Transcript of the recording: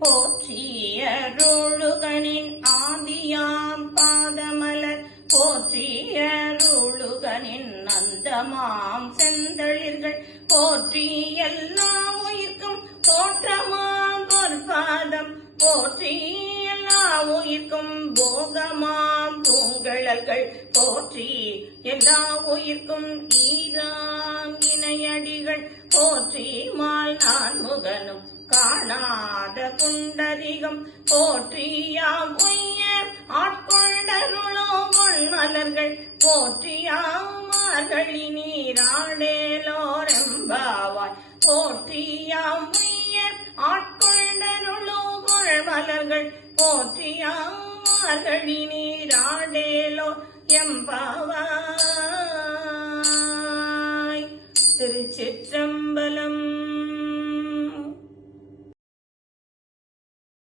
போற்றியருளுகனின் ஆதியாம் பாதமலர் போற்றியருளுகனின் நந்தமாம் செந்தளிர்கள் போற்றி எல்லா உயிர்க்கும் தோற்றமாம் பொற்பாதம் போற்றி எல்லா உயிர்க்கும் போகமாம் பூங்கழல்கள் போற்றி எல்லா உயிர்க்கும் ஈராம் இணையடிகள் போற்றி மால் நான் முகனும் காணாத குண்டரிகம் போற்றியாம் உய்ய ஆட்கொண்டருளோ மலர்கள் போற்றியாமார்களி நீராடேலோரெம்பாவாய் போற்றியாம் உய்ய ஆட்கொண்டருளோ மலர்கள் போற்றியாமார்களி நீராடேலோ எம்பாவாய். திருச்சிற்றம்பலம்.